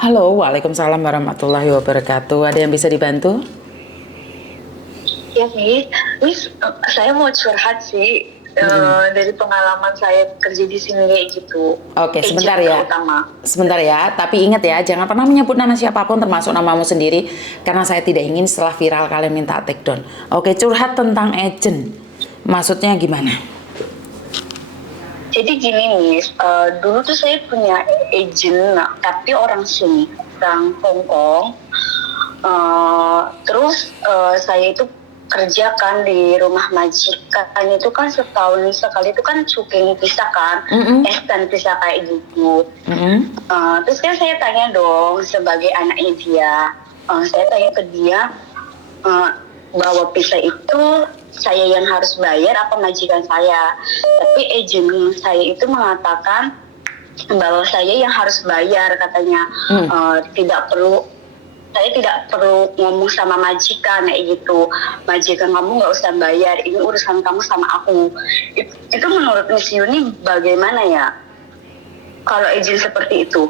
Halo, Waalaikumsalam warahmatullahi wabarakatuh. Ada yang bisa dibantu? Ya, Miss, saya mau curhat sih dari pengalaman saya kerja di sini kayak gitu. Oke, sebentar Agent ya. terutama. Sebentar ya, tapi ingat ya, jangan pernah menyebut nama siapapun termasuk namamu sendiri karena saya tidak ingin setelah viral kalian minta take down. Oke, curhat tentang agent. Maksudnya gimana? Jadi gini, Miss, dulu tuh saya punya agent, nah, tapi orang sini, orang Hong Kong. Terus saya itu kerja kan di rumah majikan itu kan setahun sekali itu kan syuting pisah kan, stand pisah kayak gitu. Terus kan saya tanya dong sebagai anaknya dia, saya tanya ke dia bahwa pisah itu saya yang harus bayar apa majikan saya. Tapi agent saya itu mengatakan bahwa saya yang harus bayar katanya. Tidak perlu, saya tidak perlu ngomong sama majikan kayak gitu. Majikan kamu nggak usah bayar, ini urusan kamu sama aku. Itu menurut Miss Yuni bagaimana ya kalau agent seperti itu?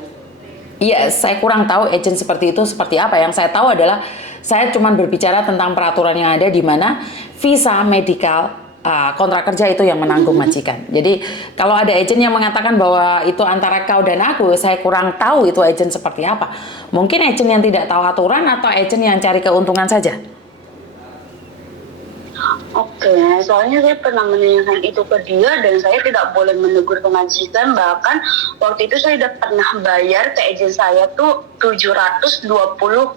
Iya, saya kurang tahu agent seperti itu seperti apa. Yang saya tahu adalah saya cuma berbicara tentang peraturan yang ada di mana visa medical kontrak kerja itu yang menanggung majikan. Jadi kalau ada agent yang mengatakan bahwa itu antara kau dan aku, saya kurang tahu itu agent seperti apa. Mungkin agent yang tidak tahu aturan atau agent yang cari keuntungan saja. Oke, soalnya saya pernah menanyakan itu ke dia dan saya tidak boleh menegur ke majikan. Bahkan waktu itu saya udah pernah bayar ke agent saya tuh 720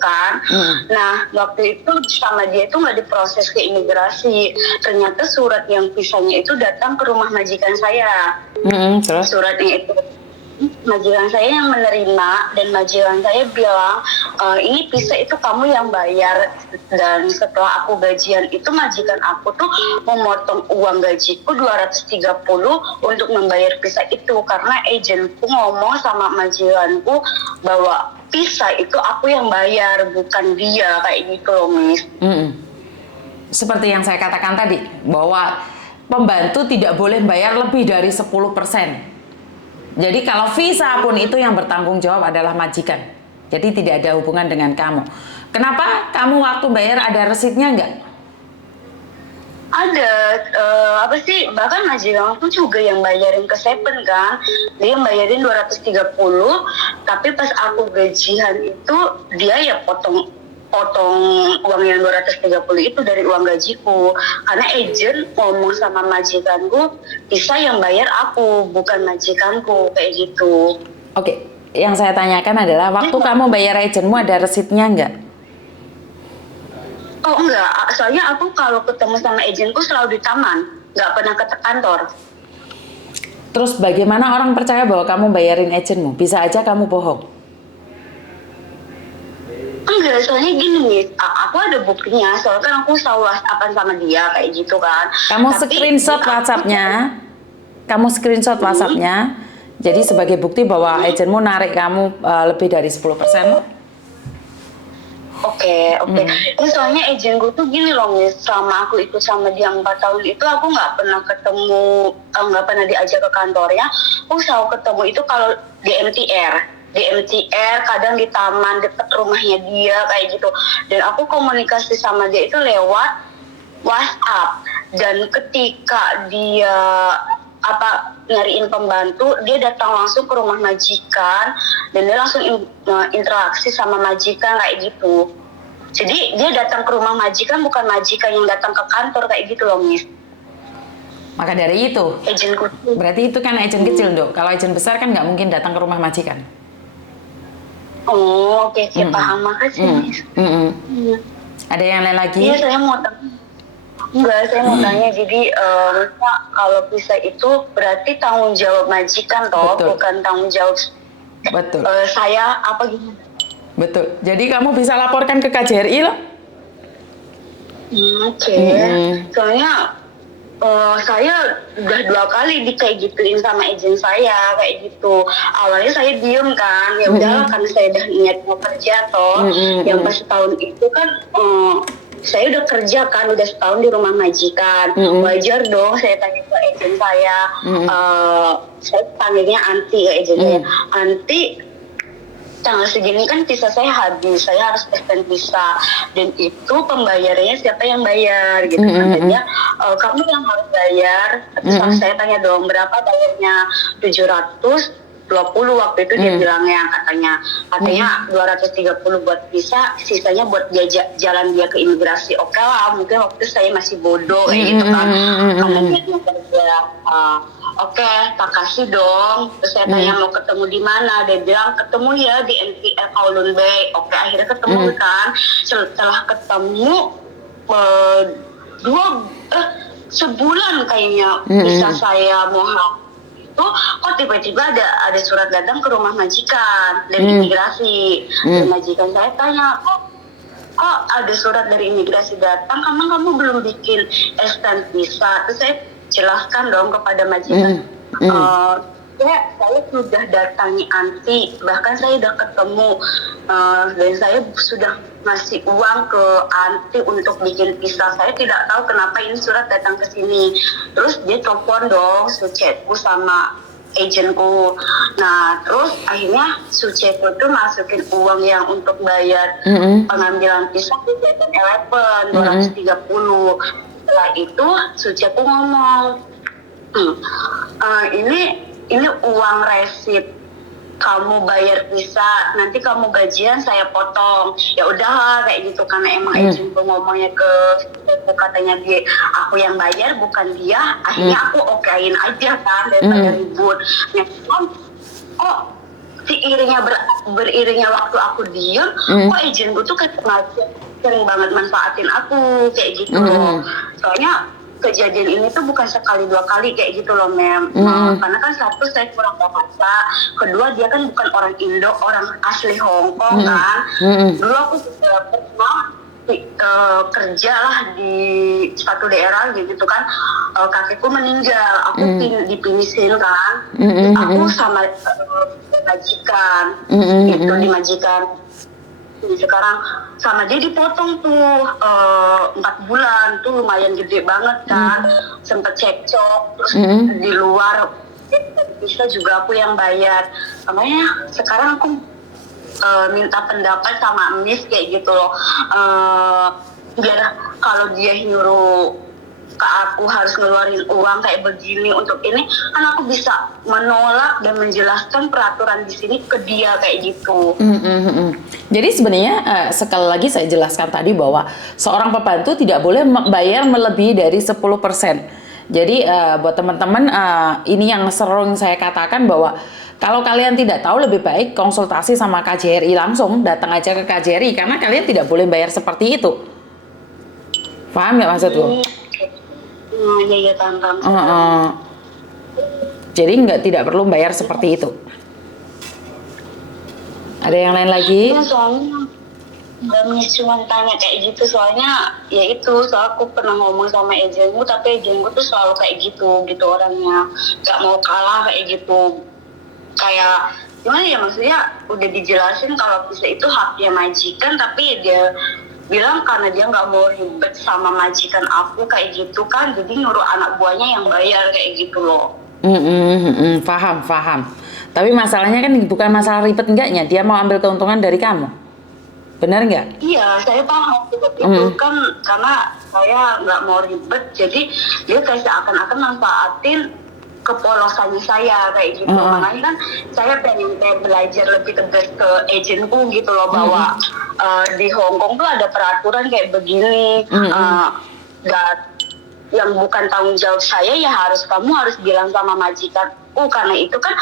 kan. Nah, waktu itu sama dia itu nggak diproses ke imigrasi. Ternyata surat yang visanya itu datang ke rumah majikan saya. Terus? Suratnya itu majikan saya yang menerima dan majikan saya bilang ini visa itu kamu yang bayar. Dan setelah aku gajian itu majikan aku tuh memotong uang gajiku 230 untuk membayar visa itu karena agentku ngomong sama majikanku bahwa visa itu aku yang bayar bukan dia kayak gitu loh, Miss. Seperti yang saya katakan tadi, bahwa pembantu tidak boleh bayar lebih dari 10%. Jadi kalau visa pun itu yang bertanggung jawab adalah majikan. Jadi tidak ada hubungan dengan kamu. Kenapa kamu waktu bayar ada resitnya enggak? Ada, apa sih, bahkan majikan aku juga yang bayarin ke Seven kan. Dia bayarin 230, tapi pas aku gajian itu dia ya potong uang yang 230 itu dari uang gajiku. Karena agent ngomong sama majikanku, bisa yang bayar aku, bukan majikanku, kayak gitu. Oke, yang saya tanyakan adalah waktu kamu bayar agentmu ada resitnya enggak? Oh enggak, soalnya aku kalau ketemu sama agentku selalu di taman, nggak pernah ke kantor. Terus bagaimana orang percaya bahwa kamu bayarin agentmu? Bisa aja kamu bohong. Enggak, soalnya gini nih, aku ada buktinya, soalnya kan aku selalu WhatsAppan sama dia kayak gitu kan. Kamu Tapi screenshot WhatsApp-nya. Kamu screenshot WhatsApp-nya. Jadi sebagai bukti bahwa agentmu narik kamu lebih dari 10%. Oke. Ini soalnya agentku tuh gini loh, Miss, selama aku ikut sama dia 4 tahun itu aku nggak pernah ketemu, nggak pernah diajak ke kantornya. Aku selalu ketemu itu kalau di MTR, kadang di taman dekat rumahnya dia kayak gitu. Dan aku komunikasi sama dia itu lewat WhatsApp. Dan ketika dia nyariin pembantu, dia datang langsung ke rumah majikan dan dia langsung interaksi sama majikan kayak gitu. Jadi dia datang ke rumah majikan, bukan majikan yang datang ke kantor kayak gitu loh, Miss. Maka dari itu, Agentku. berarti itu kan agent kecil, Dok. Kalau agent besar kan nggak mungkin datang ke rumah majikan. Oh, oke, paham. Makasih, Miss. Ada yang lain lagi? Iya, saya mau tanya. Enggak, saya mau tanya. Jadi, kalau visa itu berarti tanggung jawab majikan toh, Betul. bukan tanggung jawab Betul. saya apa gimana? Betul. Jadi kamu bisa laporkan ke KJRI loh. Oke. Soalnya saya udah 2 kali kayak gituin sama agent saya kayak gitu. Awalnya saya diem kan, ya udahlah karena saya udah niat mau kerja toh. Yang pas setahun itu kan saya udah kerja kan, udah setahun di rumah majikan. Wajar dong saya tanya ke agent saya. Saya panggilnya Anti ke agent saya. Anti, tanggal segini kan visa saya habis, saya harus extend visa, dan itu pembayarannya siapa yang bayar gitu kan. Jadi kamu yang harus bayar. Terus saya tanya dong, berapa bayarnya? 720 waktu itu dia bilangnya, katanya 230 buat visa, sisanya buat dia jalan dia ke imigrasi. Oke lah, mungkin waktu itu saya masih bodoh kayak gitu kan, karena dia mau kerja. Oke, tak kasih dong. Terus saya tanya mau ketemu di mana, dia bilang ketemu ya di NPR Kowloon Bay. Oke, akhirnya ketemu kan. Setelah ketemu sebulan kayaknya bisa saya mau itu, kok tiba-tiba ada surat datang ke rumah majikan dari imigrasi. Dan majikan saya tanya, kok ada surat dari imigrasi datang, kamu belum bikin extend visa? Terus saya jelaskan dong kepada majikan, saya sudah datangi anti, bahkan saya sudah ketemu, dan saya sudah ngasih uang ke anti untuk bikin visa. Saya tidak tahu kenapa ini surat datang ke sini. Terus dia telepon dong sucetku sama agenku. Nah terus akhirnya sucetku tuh masukin uang yang untuk bayar pengambilan visa di 7-Eleven 230. Setelah itu sucetku ngomong, ini uang resit kamu bayar visa, nanti kamu gajian saya potong. Ya udah kayak gitu, karena emang agent ngomongnya ke aku, katanya dia aku yang bayar bukan dia. Akhirnya aku okein aja kan daripada ribut. Nah, kok beriringnya waktu aku diem, kok agent gue tuh sering banget manfaatin aku kayak gitu loh. Soalnya kejadian ini tuh bukan sekali dua kali kayak gitu loh, Mem. Karena kan satu, saya kurang bahasa, kedua dia kan bukan orang Indo, orang asli Hong Kong kan. Dulu aku juga pernah kerja lah di suatu daerah gitu kan, kakekku meninggal, aku dipinisin kan, aku sama majikan itu di majikan. Jadi sekarang sama dia dipotong tuh 4 bulan tuh, lumayan gede banget kan. Sempet cekcok, terus di luar bisa juga aku yang bayar. Makanya sekarang aku minta pendapat sama Miss kayak gitu loh, biar kalau dia nyuruh ke aku harus ngeluarin uang kayak begini untuk ini, kan aku bisa menolak dan menjelaskan peraturan di sini ke dia kayak gitu. Jadi sebenarnya sekali lagi saya jelaskan tadi bahwa seorang pembantu tidak boleh bayar melebihi dari 10%. Jadi buat teman-teman, ini yang sering saya katakan bahwa kalau kalian tidak tahu, lebih baik konsultasi sama KJRI langsung, datang aja ke KJRI, karena kalian tidak boleh bayar seperti itu. Paham nggak maksudku? Iya, paham. Jadi tidak perlu bayar seperti itu. Ada yang lain lagi? Ya, soalnya Mbak cuma tanya kayak gitu, soalnya ya itu, soal aku pernah ngomong sama agentku, tapi agentku tuh selalu kayak gitu orangnya, gak mau kalah kayak gitu. Kayak gimana ya, maksudnya udah dijelasin kalau bisa itu haknya majikan, tapi dia bilang karena dia nggak mau ribet sama majikan aku kayak gitu kan, jadi nyuruh anak buahnya yang bayar kayak gitu loh. Paham. Tapi masalahnya kan bukan masalah ribet enggaknya, dia mau ambil keuntungan dari kamu, benar nggak? Iya, saya paham itu kan, karena saya nggak mau ribet, jadi dia kayak seakan-akan manfaatin kepolosannya saya kayak gitu. Makanya kan saya pengen belajar lebih tegas ke agentku gitu loh, bahwa di Hong Kong tuh ada peraturan kayak begini, yang bukan tanggung jawab saya ya kamu harus bilang sama majikanku, karena itu kan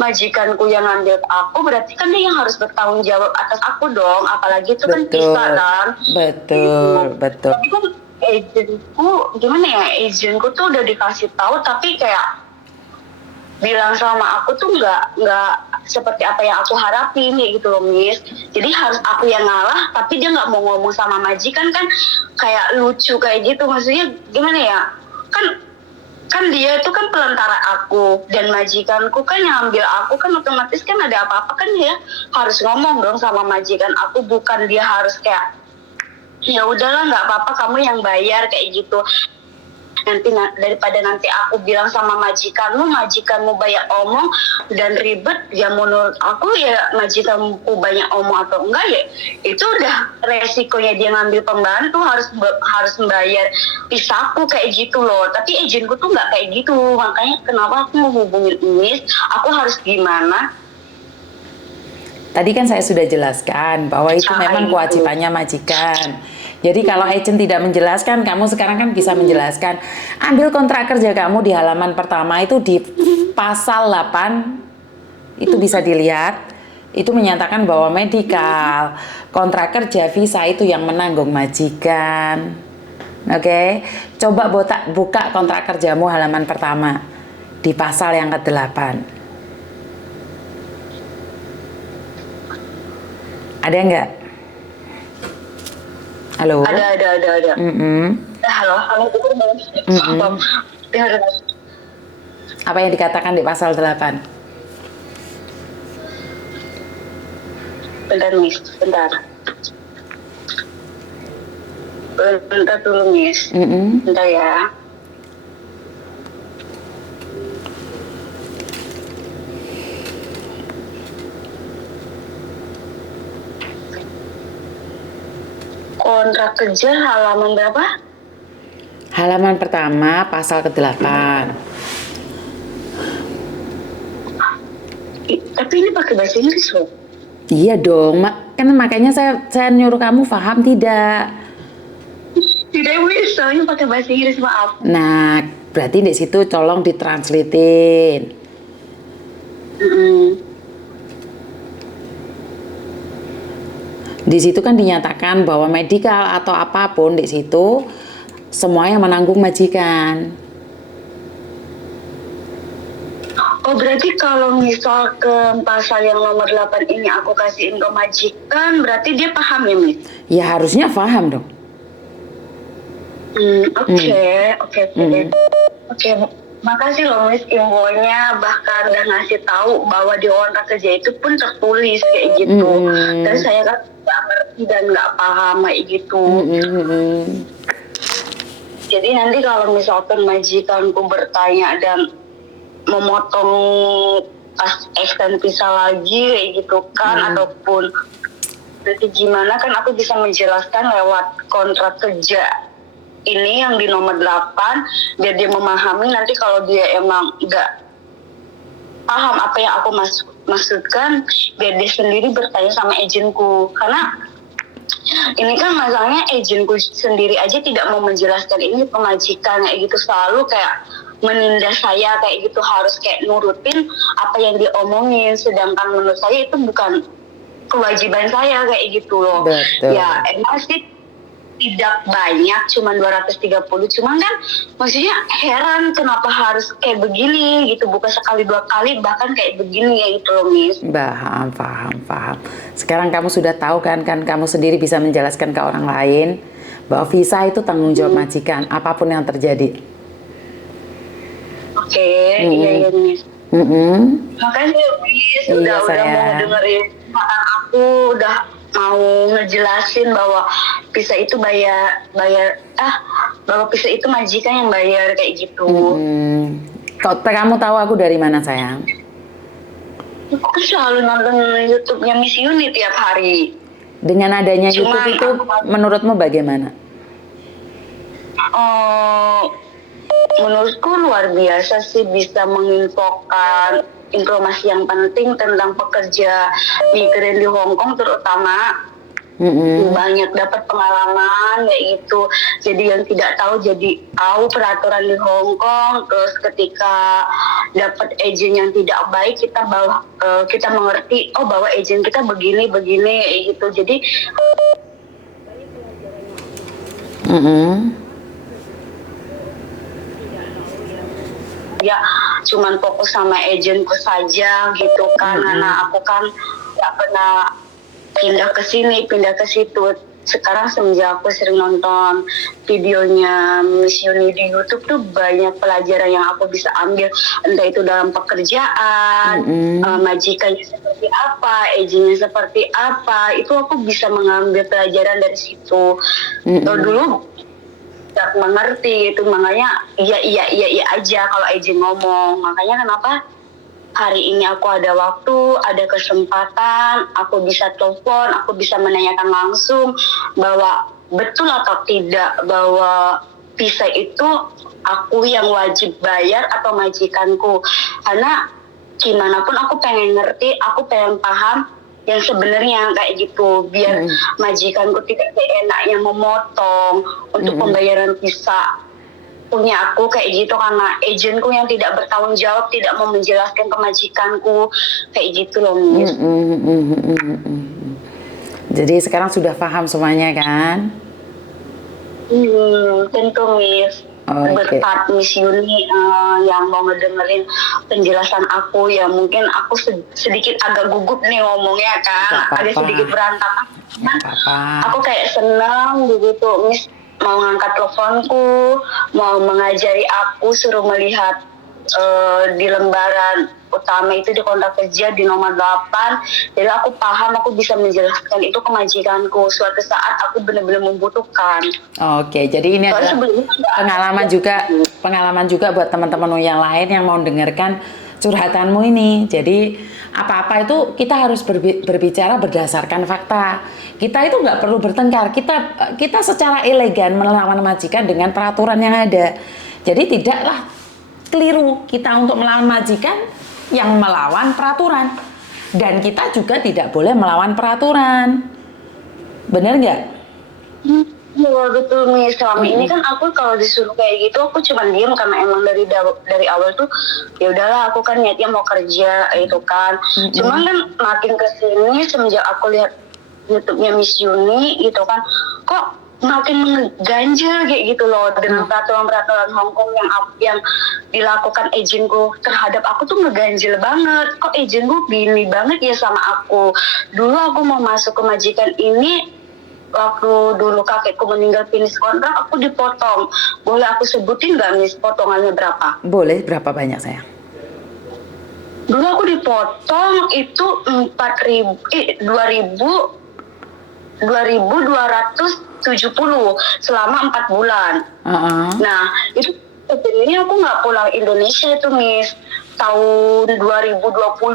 majikanku yang ngambil aku, berarti kan dia yang harus bertanggung jawab atas aku dong, apalagi itu kan bisa kan. Betul. Tapi kan agentku gimana ya, agentku tuh udah dikasih tahu, tapi kayak bilang sama aku tuh nggak seperti apa yang aku harapin gitu loh, Miss. Jadi harus aku yang ngalah, tapi dia nggak mau ngomong sama majikan, kan kayak lucu kayak gitu. Maksudnya gimana ya, kan dia itu kan pelantara aku, dan majikanku kan yang ambil aku, kan otomatis kan ada apa-apa kan dia harus ngomong dong sama majikan aku, bukan dia harus kayak ya udahlah nggak apa-apa kamu yang bayar kayak gitu. daripada nanti aku bilang sama majikanmu banyak omong dan ribet, ya menurut aku ya majikanmu banyak omong atau enggak ya itu udah resikonya dia ngambil pembantu, harus membayar pisahku kayak gitu loh. Tapi agentku tuh nggak kayak gitu, makanya kenapa aku mau hubungin Umis, aku harus gimana. Tadi kan saya sudah jelaskan bahwa itu memang kewajibannya majikan. Jadi kalau agent tidak menjelaskan, kamu sekarang kan bisa menjelaskan. Ambil kontrak kerja kamu di halaman pertama itu di pasal 8, itu bisa dilihat. Itu menyatakan bahwa medikal, kontrak kerja, visa itu yang menanggung majikan. Oke, coba buka kontrak kerjamu halaman pertama di pasal yang ke-8. Ada nggak? Halo? Ada. Halo. Apa yang dikatakan di pasal 8? Bentar, Miss. Bentar dulu, Miss. Bentar ya. Kontrak kerja halaman berapa? Halaman pertama, pasal ke-8. Tapi ini pakai bahasa Inggris loh. Iya dong, kan makanya saya nyuruh kamu paham tidak? Tidak bisa, ini pakai bahasa Inggris, maaf. Nah, berarti di situ tolong ditranslatein. Di situ kan dinyatakan bahwa medikal atau apapun di situ semua yang menanggung majikan. Oh, berarti kalau misal ke pasal yang nomor 8 ini aku kasihin ke majikan, berarti dia paham ya, Miss? Ya harusnya paham dong. Oke. Makasih loh, Miss, infonya, bahkan udah ngasih tahu bahwa di kontrak kerja itu pun tertulis kayak gitu. Dan saya kan nggak ngerti dan nggak paham kayak gitu. Jadi nanti kalau misalkan majikanku bertanya dan memotong extend visa lagi kayak gitu kan, ataupun berarti gimana, kan aku bisa menjelaskan lewat kontrak kerja ini yang di nomor 8, biar dia memahami. Nanti kalau dia emang nggak paham apa yang aku maksudkan, biar dia sendiri bertanya sama agentku. Karena ini kan masalahnya agentku sendiri aja tidak mau menjelaskan ini ke majikan kayak gitu, selalu kayak menindas saya kayak gitu, harus kayak nurutin apa yang dia omongin, sedangkan menurut saya itu bukan kewajiban saya kayak gitu loh. Betul. Ya emang sih tidak banyak, cuma 230, cuman kan maksudnya heran kenapa harus kayak begini gitu, bukan sekali 2 kali bahkan kayak begini ya gitu loh, Miss. Paham. Sekarang kamu sudah tahu kan kamu sendiri bisa menjelaskan ke orang lain bahwa visa itu tanggung jawab majikan apapun yang terjadi. Oke, iya Miss. Makasih Miss, udah mau dengerin aku, udah mau ngejelasin bahwa visa itu bahwa visa itu majikan yang bayar kayak gitu. Kamu tahu aku dari mana, sayang? Aku selalu nonton YouTube-nya Miss Yuni tiap hari. Dengan adanya YouTube itu menurutmu bagaimana? Menurutku luar biasa sih, bisa menginfokan informasi yang penting tentang pekerja migran di Hong Kong terutama. Banyak dapat pengalaman kayak gitu, jadi yang tidak tahu jadi tahu peraturan di Hong Kong. Terus ketika dapat agent yang tidak baik, kita mengerti bahwa agent kita begini kayak gitu. Jadi ya cuman fokus sama agentku saja gitu kan, karena aku kan nggak pernah pindah ke sini pindah ke situ. Sekarang semenjak aku sering nonton videonya Miss Yuni di YouTube tuh banyak pelajaran yang aku bisa ambil, entah itu dalam pekerjaan, majikannya seperti apa, agentnya seperti apa, itu aku bisa mengambil pelajaran dari situ. Dulu tidak mengerti gitu, makanya iya aja kalau izin ngomong. Makanya kenapa hari ini aku ada waktu, ada kesempatan, aku bisa telepon, aku bisa menanyakan langsung bahwa betul atau tidak bahwa visa itu aku yang wajib bayar atau majikanku. Karena gimana pun aku pengen ngerti, aku pengen paham yang sebenarnya kayak gitu, biar majikanku tidak seenaknya memotong untuk pembayaran visa punya aku kayak gitu, karena agentku yang tidak bertanggung jawab, tidak mau menjelaskan ke majikanku kayak gitu loh, Miss. Jadi sekarang sudah paham semuanya kan? Tentu, Miss. Berkat Miss Yuni yang mau ngedengerin penjelasan aku, ya mungkin aku sedikit agak gugup nih ngomongnya kan, agak sedikit berantakan. Aku kayak senang begitu Miss mau ngangkat teleponku, mau mengajari aku, suruh melihat di lembaran utama itu di kontrak kerja di nomor 8. Jadi aku paham, aku bisa menjelaskan itu ke majikanku suatu saat aku benar-benar membutuhkan. Oke, jadi ini adalah pengalaman juga buat teman-teman yang lain yang mau dengarkan curhatanmu ini. Jadi apa-apa itu kita harus berbicara berdasarkan fakta. Kita itu nggak perlu bertengkar. Kita secara elegan melawan majikan dengan peraturan yang ada. Jadi tidaklah keliru kita untuk melawan majikan yang melawan peraturan, dan kita juga tidak boleh melawan peraturan. Bener nggak? Iya betul nih, selama ini kan aku kalau disuruh kayak gitu aku cuma diem, karena emang dari awal tuh ya udahlah, aku kan niatnya mau kerja itu kan. Cuman kan makin kesini semenjak aku lihat YouTube-nya Miss Yuni gitu kan, kok makin mengganjal kayak gitu loh dengan peraturan-peraturan Hongkong yang dilakukan agentku terhadap aku tuh ngeganjel banget. Kok agentku gini banget ya sama aku. Dulu aku mau masuk ke majikan ini waktu dulu kakekku meninggal finish kontrak, aku dipotong. Boleh aku sebutin nggak Miss potongannya berapa? Boleh, berapa banyak sayang? Dulu aku dipotong itu 2.270 selama 4 bulan. Nah itu sebenarnya aku nggak pulang Indonesia itu Miss. Tahun 2020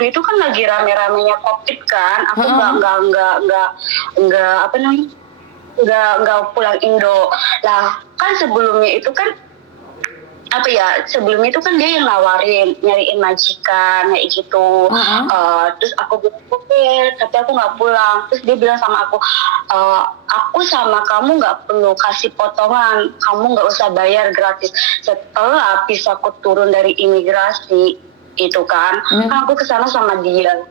itu kan lagi rame-ramenya COVID kan. Aku nggak pulang Indo. Lah kan sebelumnya itu kan sebelumnya itu kan dia yang nawarin nyariin majikan kayak gitu. Terus aku bilang oke, tapi aku nggak pulang. Terus dia bilang sama aku sama kamu nggak perlu kasih potongan, kamu nggak usah bayar gratis. Setelah visaku turun dari imigrasi itu kan aku kesana sama dia.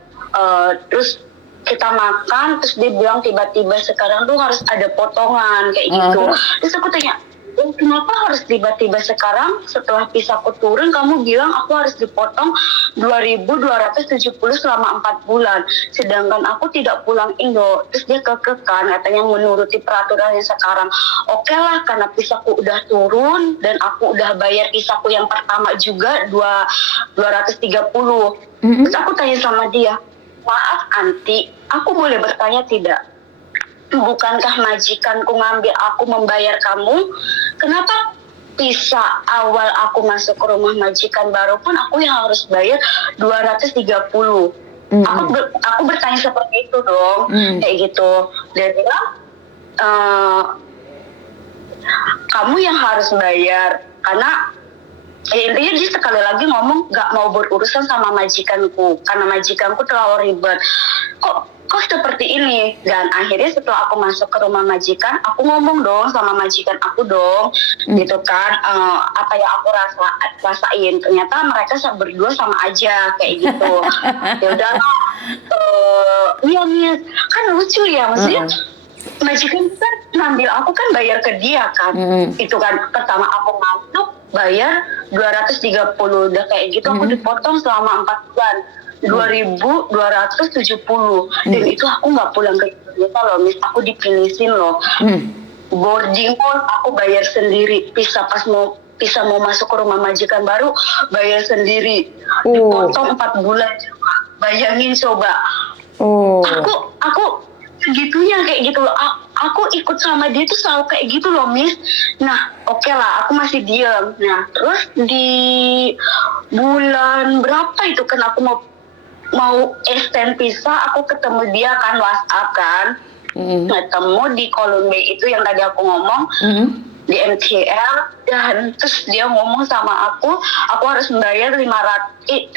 Terus kita makan, terus dia bilang tiba-tiba sekarang tuh harus ada potongan kayak gitu. Terus aku tanya, kenapa harus tiba-tiba sekarang setelah visaku turun kamu bilang aku harus dipotong 2.270 selama 4 bulan, sedangkan aku tidak pulang Indo. Terus dia kekekan katanya menuruti peraturan yang sekarang. Oke lah, karena visaku udah turun dan aku udah bayar visaku yang pertama juga 230. Terus aku tanya sama dia, maaf anti, aku boleh bertanya tidak? Bukankah majikanku ngambil aku membayar kamu? Kenapa visa awal aku masuk ke rumah majikan baru pun aku yang harus bayar 230? Aku bertanya seperti itu dong, kayak gitu. Dia bilang, kamu yang harus bayar, karena intinya dia sekali lagi ngomong gak mau berurusan sama majikanku karena majikanku terlalu ribet. Kok seperti ini? Dan akhirnya setelah aku masuk ke rumah majikan, aku ngomong dong sama majikan aku dong, gitu kan, apa yang aku rasain. Ternyata mereka berdua sama aja kayak gitu. Ya udah, iya kan lucu ya, maksudnya majikan kan ngambil aku kan bayar ke dia kan, itu kan pertama aku masuk bayar 230, udah kayak gitu aku dipotong selama 4 bulan 2.270, dan itu aku nggak pulang ke Indonesia loh Miss, aku dipinisin loh. Boarding pun aku bayar sendiri, bisa mau masuk ke rumah majikan baru bayar sendiri, dipotong 4 bulan coba, bayangin coba. Aku segitunya kayak gitu loh. aku ikut sama dia tuh selalu kayak gitu loh, Miss. Nah, oke lah, aku masih diem. Nah, terus di bulan berapa itu kan aku mau extend visa, aku ketemu dia kan, WhatsApp kan. Ketemu di Columbia itu yang tadi aku ngomong, di MTL, dan terus dia ngomong sama aku harus membayar 720,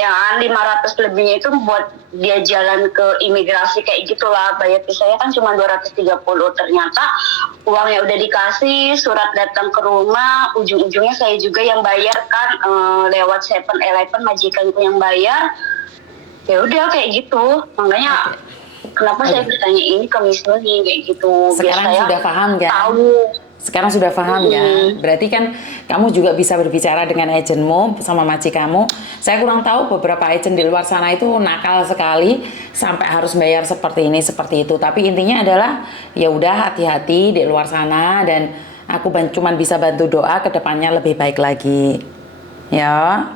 ya kan, 500 lebihnya itu buat dia jalan ke imigrasi kayak gitulah. Bayar visanya kan cuma 230. Ternyata uangnya udah dikasih, surat datang ke rumah, ujung-ujungnya saya juga yang bayar kan, lewat 7-Eleven majikanku yang bayar. Ya udah kayak gitu. Makanya kenapa saya bertanya ini ke Miss Nuni kayak gitu. Sekarang biar saya sudah paham kan? Tahu. Sekarang sudah paham kan? Berarti kan kamu juga bisa berbicara dengan agenmu sama majikanmu. Saya kurang tahu, beberapa agen di luar sana itu nakal sekali sampai harus bayar seperti ini seperti itu. Tapi intinya adalah ya udah, hati-hati di luar sana, dan aku cuman bisa bantu doa ke depannya lebih baik lagi. Ya.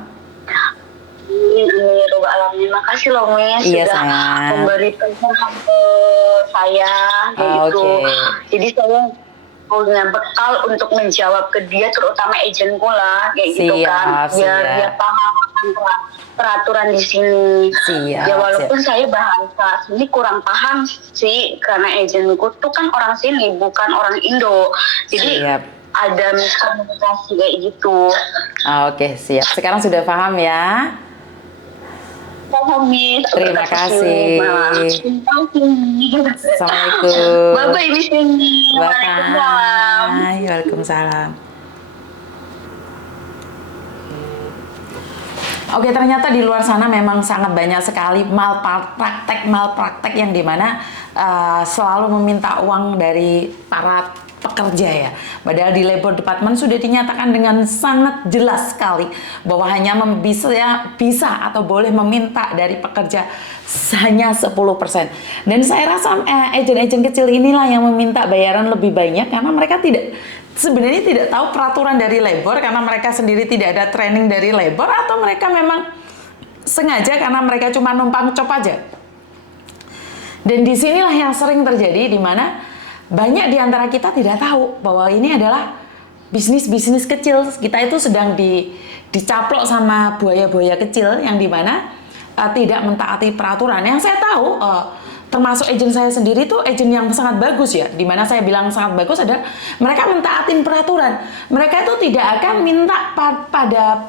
Alamin, makasih loh Miss, Iya, sudah sayang. memberi pencerahan ke saya gitu. Jadi saya punya bekal untuk menjawab ke dia, terutama agenku lah kayak gitu kan, biar dia paham peraturan di sini. Ya walaupun saya bahasa sini kurang paham sih, karena agenku tuh kan orang sini bukan orang Indo, jadi ada miskomunikasi kayak gitu. Oke, siap. Sekarang sudah paham ya? Terima kasih. Assalamualaikum. Bye-bye Miss Nuni. Waalaikumsalam. Waalaikumsalam. Oke, ternyata di luar sana memang sangat banyak sekali malpraktek yang dimana selalu meminta uang dari para pekerja ya. Padahal di labor department sudah dinyatakan dengan sangat jelas sekali bahwa hanya bisa atau boleh meminta dari pekerja hanya 10%. Dan saya rasa agen-agen kecil inilah yang meminta bayaran lebih banyak karena mereka sebenarnya tidak tahu peraturan dari labor, karena mereka sendiri tidak ada training dari labor, atau mereka memang sengaja karena mereka cuma numpang cop aja. Dan disinilah yang sering terjadi, di mana banyak di antara kita tidak tahu bahwa ini adalah bisnis kecil. Kita itu sedang dicaplok sama buaya-buaya kecil yang dimana tidak mentaati peraturan. Yang saya tahu, termasuk agen saya sendiri tuh agen yang sangat bagus ya. Dimana saya bilang sangat bagus adalah mereka mentaatin peraturan. Mereka itu tidak akan minta pada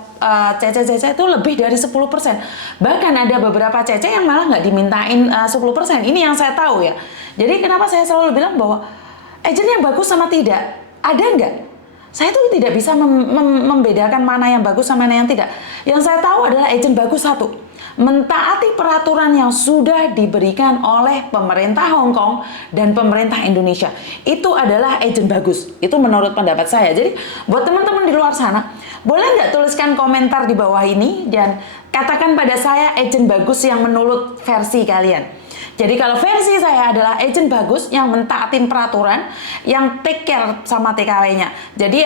cece itu lebih dari 10%. Bahkan ada beberapa cece yang malah nggak dimintain 10%. Ini yang saya tahu ya. Jadi kenapa saya selalu bilang bahwa agen yang bagus sama tidak, ada nggak? Saya tuh tidak bisa membedakan mana yang bagus sama mana yang tidak. Yang saya tahu adalah agen bagus satu, mentaati peraturan yang sudah diberikan oleh pemerintah Hong Kong dan pemerintah Indonesia. Itu adalah agen bagus. Itu menurut pendapat saya. Jadi buat teman-teman di luar sana, boleh nggak tuliskan komentar di bawah ini dan katakan pada saya agen bagus yang menurut versi kalian. Jadi kalau versi saya adalah agen bagus yang mentaatin peraturan, yang take care sama TKW-nya. Jadi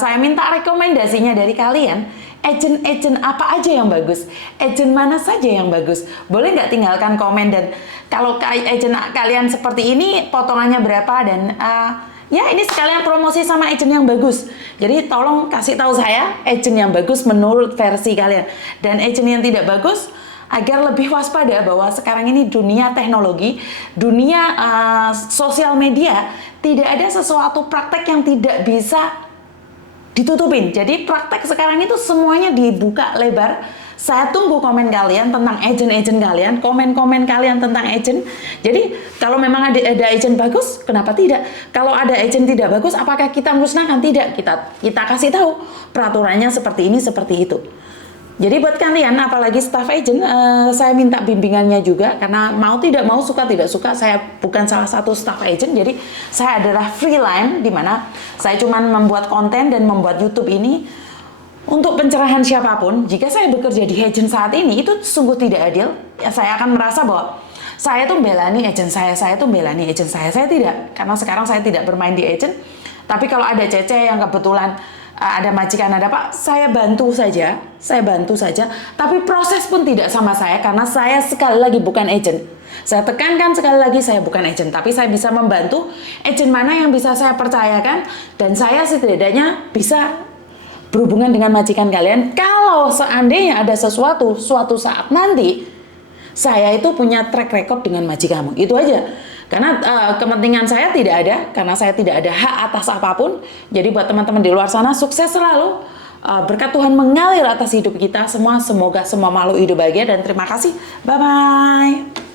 saya minta rekomendasinya dari kalian, agen apa aja yang bagus, agen mana saja yang bagus. Boleh nggak tinggalkan komen, dan kalau agen kalian seperti ini potongannya berapa, dan ya ini sekalian promosi sama agen yang bagus. Jadi tolong kasih tahu saya agen yang bagus menurut versi kalian, dan agen yang tidak bagus agar lebih waspada bahwa sekarang ini dunia teknologi, dunia sosial media, tidak ada sesuatu praktek yang tidak bisa ditutupin. Jadi praktek sekarang itu semuanya dibuka lebar. Saya tunggu komen kalian tentang agen-agen kalian, komen-komen kalian tentang agen. Jadi kalau memang ada agen bagus, kenapa tidak? Kalau ada agen tidak bagus, apakah kita musnahkan? Tidak, kita kasih tahu peraturannya seperti ini, seperti itu. Jadi buat kalian, apalagi staff agent, saya minta bimbingannya juga, karena mau tidak mau, suka tidak suka, saya bukan salah satu staff agent. Jadi saya adalah freelance, di mana saya cuma membuat konten dan membuat YouTube ini untuk pencerahan siapapun. Jika saya bekerja di agent saat ini, itu sungguh tidak adil. Ya, saya akan merasa bahwa saya tuh belani agent saya tuh belani agent saya tidak. Karena sekarang saya tidak bermain di agent. Tapi kalau ada cece yang kebetulan ada majikan, ada Pak, saya bantu saja, tapi proses pun tidak sama saya, karena saya sekali lagi bukan agent. Saya tekankan sekali lagi, saya bukan agent, tapi saya bisa membantu. Agent mana yang bisa saya percayakan, dan saya setidaknya bisa berhubungan dengan majikan kalian. Kalau seandainya ada sesuatu, suatu saat nanti, saya itu punya track record dengan majikanmu. Itu aja. Karena kepentingan saya tidak ada, karena saya tidak ada hak atas apapun. Jadi buat teman-teman di luar sana, sukses selalu. Berkat Tuhan mengalir atas hidup kita semua. Semoga semua makhluk hidup bahagia, dan terima kasih. Bye-bye.